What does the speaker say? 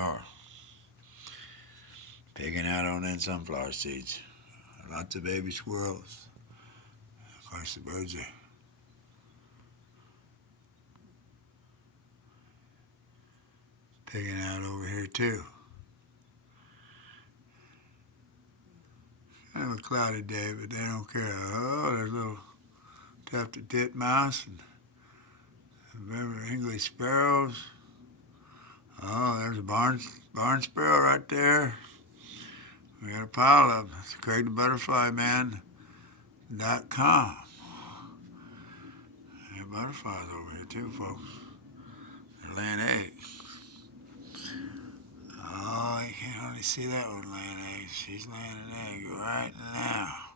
are. Pigging out on them sunflower seeds. Lots of baby squirrels. Of course, the birds are pigging out over here too. Kind of a cloudy day, but they don't care. Oh, there's a little tufted titmouse and remember English sparrows. Oh, there's a barn sparrow right there. We got a pile of them. It's CraigTheButterflyMan.com. There are butterflies over here too, folks. They're laying eggs. Oh, you can't hardly see that one laying eggs. She's laying an egg right now.